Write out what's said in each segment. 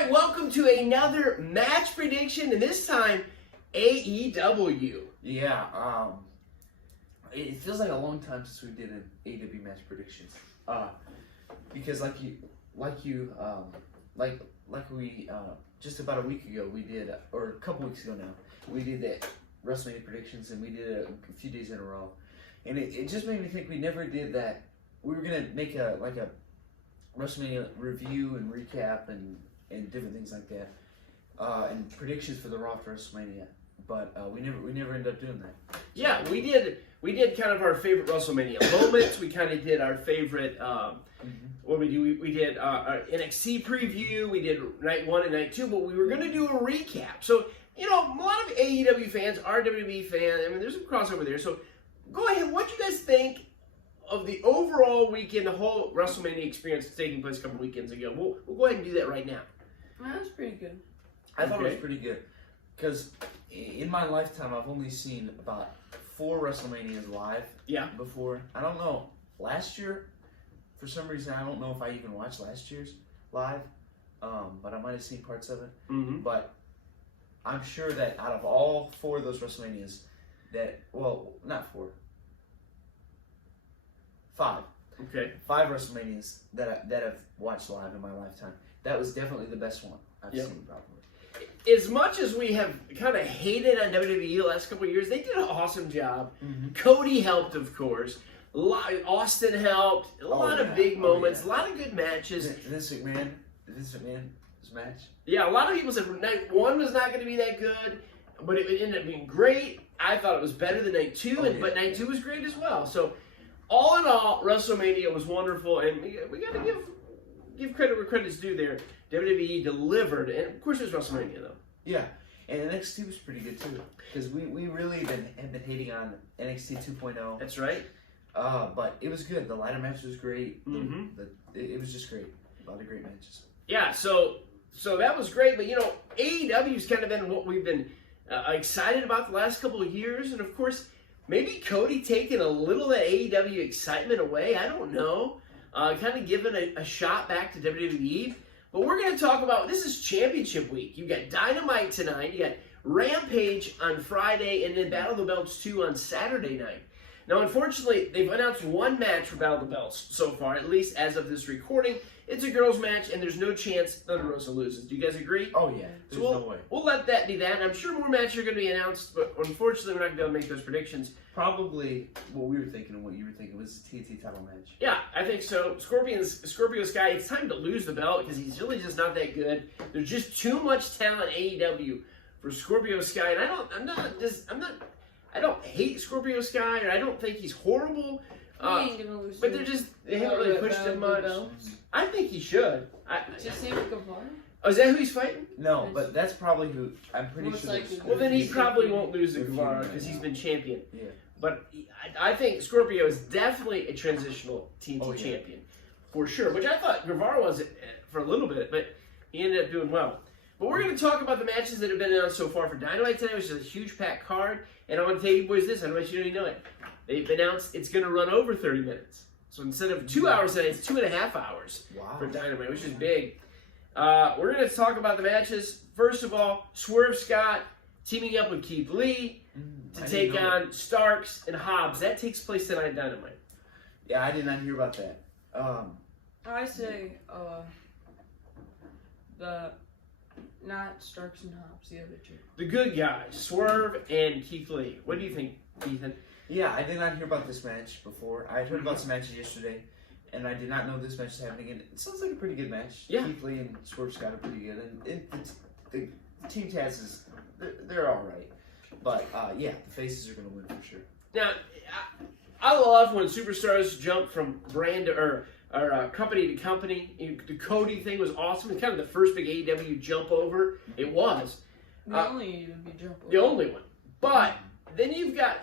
right, welcome to another match prediction, and this time AEW. Yeah, it feels like a long time since we did an AEW match predictions. Because like we just about a week ago we did, or a couple weeks ago now, we did the WrestleMania predictions, and we did it a few days in a row, and it just made me think we never did that. We were gonna make a WrestleMania review and recap and different things like that, and predictions for the Raw after WrestleMania. But we never ended up doing that. Yeah, we did kind of our favorite WrestleMania moments. We kind of did our favorite. What we do? We did our NXT preview. We did night 1 and night 2, but we were going to do a recap. So a lot of AEW fans are WWE fans. I mean, there's some crossover there. So go ahead. What do you guys think of the overall weekend, the whole WrestleMania experience taking place a couple weekends ago? We'll go ahead and do that right now. That was pretty good. I thought it was pretty good because in my lifetime I've only seen about 4 WrestleManias live. Yeah. Before, I don't know, last year, for some reason I don't know if I even watched last year's live, but I might have seen parts of it. Mm-hmm. But I'm sure that out of all 4 of those WrestleManias, not 4, 5. Okay. 5 WrestleManias that I've watched live in my lifetime. That was definitely the best one I've seen, probably. As much as we have kind of hated on WWE the last couple of years, they did an awesome job. Mm-hmm. Cody helped, of course. Austin helped. A lot of big moments. A lot of good matches. Vince McMahon's match. Yeah, a lot of people said night 1 was not going to be that good, but it ended up being great. I thought it was better than night 2, but night 2 was great as well. So, all in all, WrestleMania was wonderful, and we got to give credit where credit's due there. WWE delivered, and of course it was WrestleMania though. Yeah, and NXT was pretty good too, because we really have been hating on NXT 2.0. That's right. But it was good. The ladder match was great. Mm-hmm. It was just great. A lot of great matches. Yeah, so that was great, but AEW's kind of been what we've been excited about the last couple of years, and of course, maybe Cody taking a little of that AEW excitement away. I don't know. Kind of giving a shot back to WWE. But we're going to talk about, this is Championship Week. You got Dynamite tonight, you got Rampage on Friday, and then Battle of the Belts 2 on Saturday night. Now, unfortunately, they've announced one match for Battle of the Belts so far, at least as of this recording. It's a girls' match, and there's no chance Thunder Rosa loses. Do you guys agree? Oh, yeah. There's no way. We'll let that be that. And I'm sure more matches are going to be announced, but unfortunately, we're not going to be able to make those predictions. Probably what we were thinking and what you were thinking was the TNT title match. Yeah, I think so. Scorpio Sky, it's time to lose the belt because he's really just not that good. There's just too much talent in AEW for Scorpio Sky, and I don't hate Scorpio Sky, or I don't think he's horrible. He ain't gonna lose. But they haven't really pushed him much. I think he should. Just say with Guevara? Oh, is that who he's fighting? No, but that's probably who I'm pretty sure. Well, then he probably won't lose to Guevara because he's been champion. Yeah. But I think Scorpio is definitely a transitional TNT champion, for sure, which I thought Guevara was for a little bit, but he ended up doing well. But we're going to talk about the matches that have been announced so far for Dynamite tonight, which is a huge packed card. And I want to tell you boys this, I don't know if you already know it. They've announced it's going to run over 30 minutes. So instead of 2 hours tonight, it's 2.5 hours for Dynamite, which is big. We're going to talk about the matches. First of all, Swerve Scott teaming up with Keith Lee to take on Starks and Hobbs. That takes place tonight at Dynamite. Yeah, I did not hear about that. I say not Starks and Hobbs, the other two. The good guys, Swerve and Keith Lee. What do you think, Ethan? Yeah, I did not hear about this match before. I heard about some matches yesterday, and I did not know this match is happening. And it sounds like a pretty good match. Yeah. Keith Lee and Swerve Scott are pretty good, and the Team Taz they're all right. But yeah, the faces are going to win for sure. Now, I love when superstars jump from brand or company to company. The Cody thing was awesome. It's kind of the first big AEW jump over. It was. The only AEW jump over. The only one. But then you've got,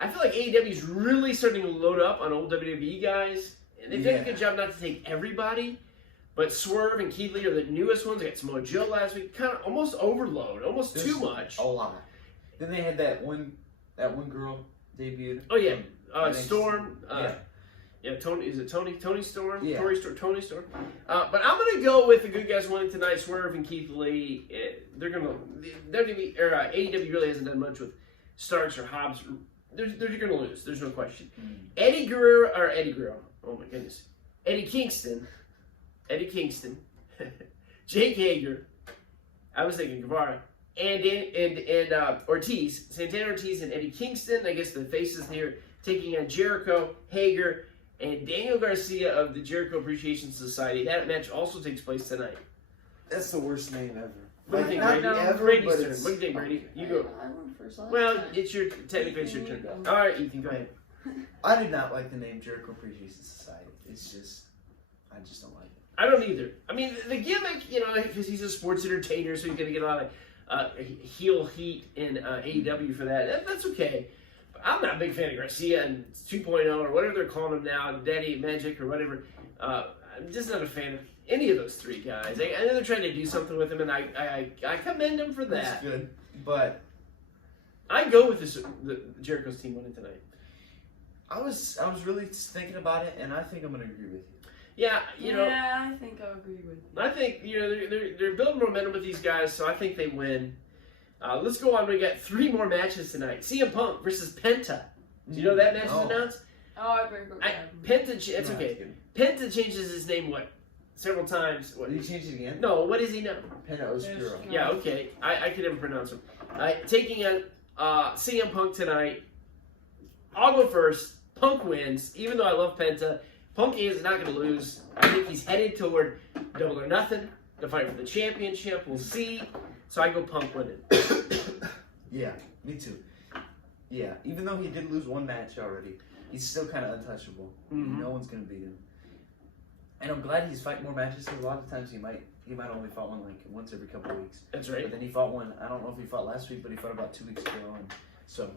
I feel like AEW is really starting to load up on old WWE guys. And they've done a good job not to take everybody. But Swerve and Keith Lee are the newest ones. They got Samoa Joe last week. Kind of almost overload. Almost too much. A lot. Then they had that one girl debuted. Oh, yeah. Storm. Yeah, Tony. Is it Tony? Tony Storm? Yeah. Tony Storm. But I'm gonna go with the good guys winning tonight. Swerve and Keith Lee. They're gonna be. AEW really hasn't done much with Starks or Hobbs. They're gonna lose. There's no question. Eddie Guerrero. Oh my goodness. Eddie Kingston. Jake Hager. I was thinking Guevara. And Ortiz. Santana Ortiz and Eddie Kingston. I guess the faces here taking on Jericho, Hager, and Daniel Garcia of the Jericho Appreciation Society. That match also takes place tonight. That's the worst name ever. What do you think, Not Brady? ever, Brady's but turn. it's- What do you think, Brady? You go. I went first last Well, time. technically it's your turn. Ethan, you All right, Ethan, go ahead. I did not like the name Jericho Appreciation Society. It's just, I just don't like it. I don't either. I mean, the gimmick, because he's a sports entertainer, so he's going to get a lot of heel heat in AEW for that. That's okay. But I'm not a big fan of Garcia and 2.0 or whatever they're calling him now, Daddy Magic or whatever. I'm just not a fan of any of those three guys. I know they're trying to do something with him, and I commend them for that. That's good, but I go with the Jericho's team winning tonight. I was really thinking about it, and I think I'm going to agree with you. Yeah, Yeah, I think I'll agree with you. I think they're building momentum with these guys, so I think they win. Let's go on. We got 3 more matches tonight. CM Punk versus Penta. Do you know that match is announced? Oh, I better go grab him. Penta. It's No, okay. good. Penta changes his name several times. What? Did he change it again? No, what is he now? Penta Oscuro. Yes. Yeah, okay. I can never pronounce him. Taking on CM Punk tonight. I'll go first. Punk wins, even though I love Penta. Punk is not going to lose. I think he's headed toward Double or Nothing to fight for the championship. We'll see. So I go Punk winning. Yeah, me too. Yeah, even though he did lose one match already, he's still kind of untouchable. Mhm. No one's going to beat him. And I'm glad he's fighting more matches, because a lot of times he might only fight one like once every couple of weeks. That's right. But then he fought one, I don't know if he fought last week, but he fought about 2 weeks ago. And so,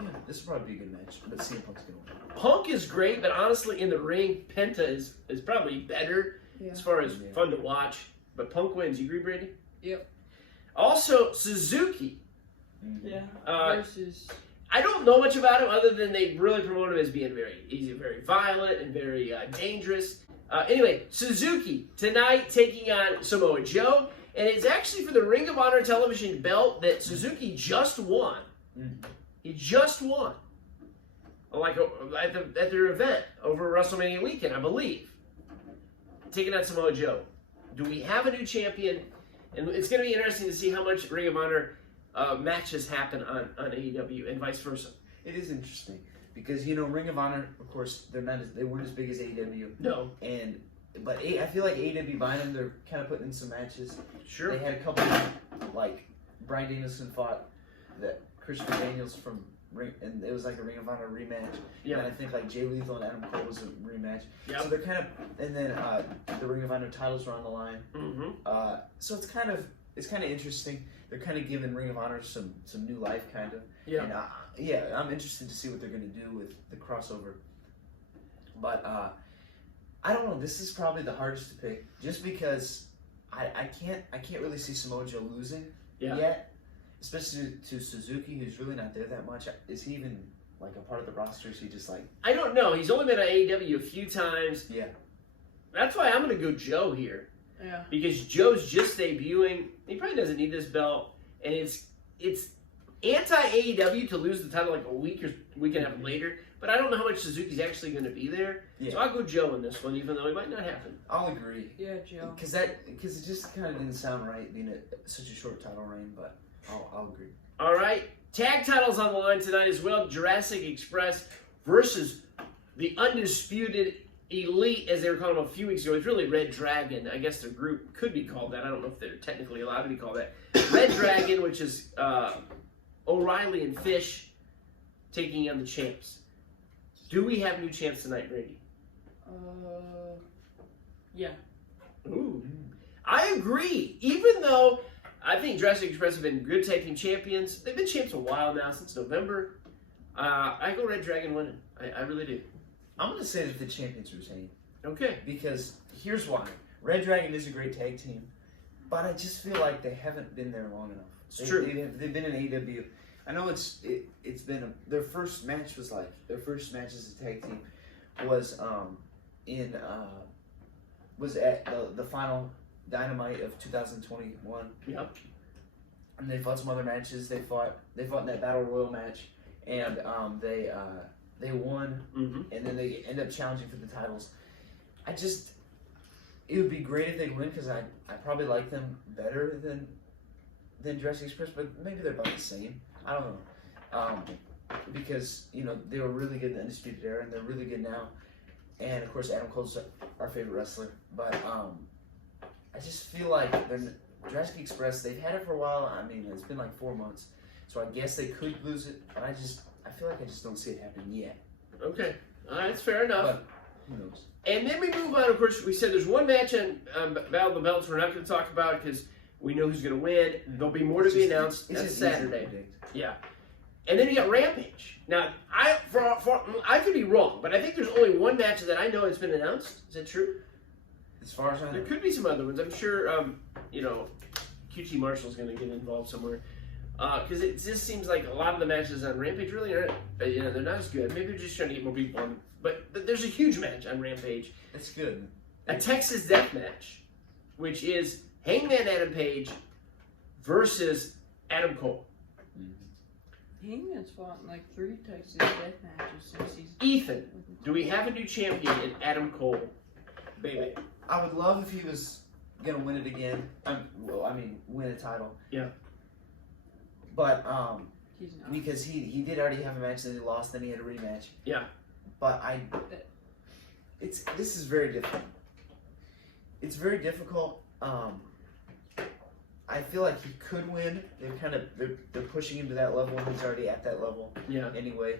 yeah, this will probably be a good match. But CM Punk's going to win. Punk is great, but honestly, in the ring, Penta is probably better Yeah. as far as Yeah. fun to watch. But Punk wins. You agree, Brady? Yep. Also, Suzuki. Mhm. Yeah. Versus. I don't know much about him other than they really promote him as being very violent and very dangerous. Anyway, Suzuki tonight taking on Samoa Joe, and it's actually for the Ring of Honor television belt that Suzuki just won. Mhm. He just won, like at their event over WrestleMania weekend, I believe. Taking on Samoa Joe. Do we have a new champion? And it's going to be interesting to see how much Ring of Honor matches happen on AEW and vice versa. It is interesting because Ring of Honor, of course, they weren't as big as AEW, No, but I feel like AEW buying them, they're kind of putting in some matches. sure. They had a couple like Bryan Danielson fought that Christopher Daniels from Ring, and it was like a Ring of Honor rematch. Yeah. And I think like Jay Lethal and Adam Cole was a rematch. Yep. So they're kind of, and then the Ring of Honor titles were on the line. Mm-hmm. So it's kind of interesting. They're kind of giving Ring of Honor some new life, kind of. Yeah. And I'm interested to see what they're going to do with the crossover. But I don't know. This is probably the hardest to pick, just because I can't really see Samoa Joe losing yet, especially to Suzuki, who's really not there that much. Is he even like a part of the roster? Is he just like? I don't know. He's only been on AEW a few times. Yeah. That's why I'm going to go Joe here. Yeah. Because Joe's just debuting. He probably doesn't need this belt. And it's anti-AEW to lose the title like a week and a half later. But I don't know how much Suzuki's actually going to be there. Yeah. So I'll go Joe in this one, even though it might not happen. I'll agree. Yeah, Joe. Because it just kind of didn't sound right being such a short title reign, but I'll agree. All right. Tag titles on the line tonight as well. Jurassic Express versus the Undisputed Elite, as they were calling them a few weeks ago. It's really Red Dragon. I guess their group could be called that. I don't know if they're technically allowed to be called that. Red Dragon, which is O'Reilly and Fish taking on the champs. Do we have new champs tonight, Brady? Yeah. Ooh. I agree. Even though I think Jurassic Express have been good tag team champions. They've been champs a while now, since November. I go Red Dragon winning. I really do. I'm going to say that the champions retain. Okay. Because here's why. Red Dragon is a great tag team, but I just feel like they haven't been there long enough. It's true. They've been in AEW. I know it's been their first match as a tag team was was at the final Dynamite of 2021. Yep. And they fought some other matches. They fought in that Battle Royal match, and they won. Mm-hmm. And then they end up challenging for the titles. It would be great if they win because I probably like them better than Jurassic Express, but maybe they're about the same. I don't know. Because they were really good in the Undisputed Era, and they're really good now. And of course, Adam Cole's our favorite wrestler. But I just feel like Jurassic Express, they've had it for a while. I mean, it's been like 4 months, so I guess they could lose it. But I feel like I just don't see it happening yet. Okay, that's fair enough. But who knows? And then we move on. Of course, we said there's one match on Battle of the Belts we're not going to talk about because we know who's going to win. There'll be more to be announced. That's Saturday. Yeah. And then you got Rampage. Now, I could be wrong, but I think there's only one match that I know has been announced. Is that true? As far as I know. There could be some other ones. I'm sure, QT Marshall's going to get involved somewhere. Because it just seems like a lot of the matches on Rampage really aren't, they're not as good. Maybe they're just trying to get more people on. But there's a huge match on Rampage. It's good. A Texas Death Match, which is Hangman Adam Page versus Adam Cole. Hangman's fought in like 3 Texas death matches since he's... Ethan, do we have a new champion in Adam Cole? Baby. I would love if he was going to win it again. Win a title. Yeah. But, He's not. because he did already have a match, then he lost, then he had a rematch. Yeah. But this is very difficult. It's very difficult. I feel like he could win. They're pushing him to that level. He's already at that level. Yeah. Anyway,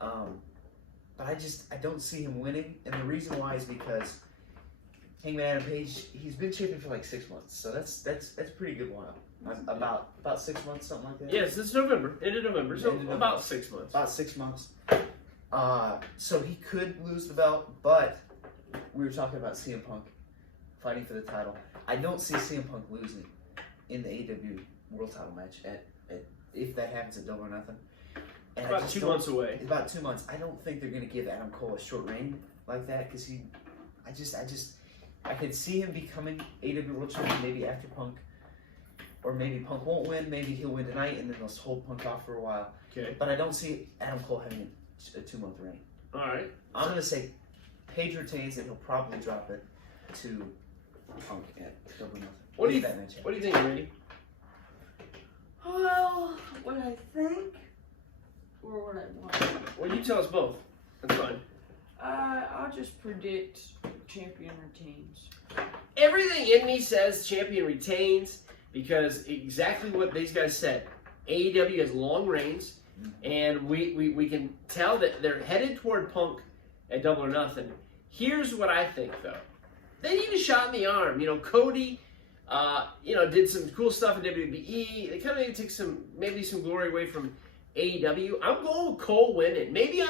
but I don't see him winning, and the reason why is because Hangman Adam Page, he's been champion for like 6 months, so that's a pretty good while. About 6 months, something like that. Yes, it's November, end of November, so about 6 months. About 6 months. So he could lose the belt, but we were talking about CM Punk fighting for the title. I don't see CM Punk losing in the AEW World Title match if that happens at Double or Nothing. And About 2 months away. About 2 months. I don't think they're going to give Adam Cole a short reign like that because I could see him becoming AEW World Champion maybe after Punk, or maybe Punk won't win. Maybe he'll win tonight and then they'll hold Punk off for a while. Okay. But I don't see Adam Cole having a 2-month reign. All right. I'm going to say Page retains and he'll probably drop it to Punk at Double or Nothing. What do you think, Randy? Well, what I think, or what I want. Well, you tell us both. That's fine. I'll just predict champion retains. Everything in me says champion retains because exactly what these guys said. AEW has long reigns, and we can tell that they're headed toward Punk at Double or Nothing. Here's what I think, though. They need a shot in the arm. Cody, did some cool stuff in WWE. They kind of need to take maybe some glory away from AEW. I'm going with Cole winning. Maybe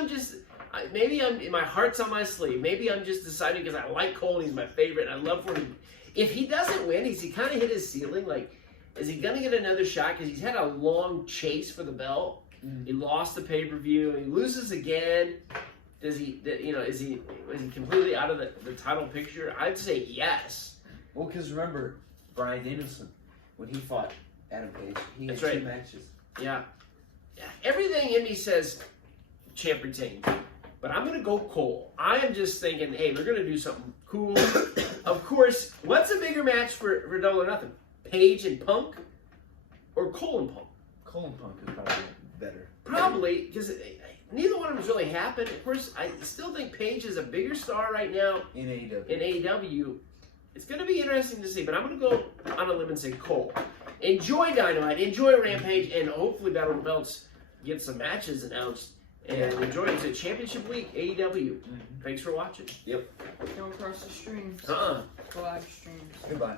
my heart's on my sleeve. Maybe I'm just deciding because I like Cole and he's my favorite. And I love for him. If he doesn't win, he kind of hit his ceiling? Like, is he going to get another shot? Because he's had a long chase for the belt. He lost the pay-per-view. He loses again. Is he completely out of the title picture? I'd say yes. Well, because remember, Bryan Danielson, when he fought Adam Page, he had That's 2 right. matches. Yeah. Everything in me says champ retains. But I'm going to go Cole. I am just thinking, hey, we're going to do something cool. Of course, what's a bigger match for Double or Nothing? Page and Punk? Or Cole and Punk? Cole and Punk is probably better. Probably, because neither one of them's really happened. Of course, I still think Page is a bigger star right now In AEW. in AEW. It's going to be interesting to see, but I'm going to go on a limb and say Cole. Enjoy Dynamite, enjoy Rampage, and hopefully Battle of the Belts get some matches announced. And enjoy it. It's a championship week, AEW. Thanks for watching. Yep. Go across the streams. Uh-uh. Live streams. Goodbye.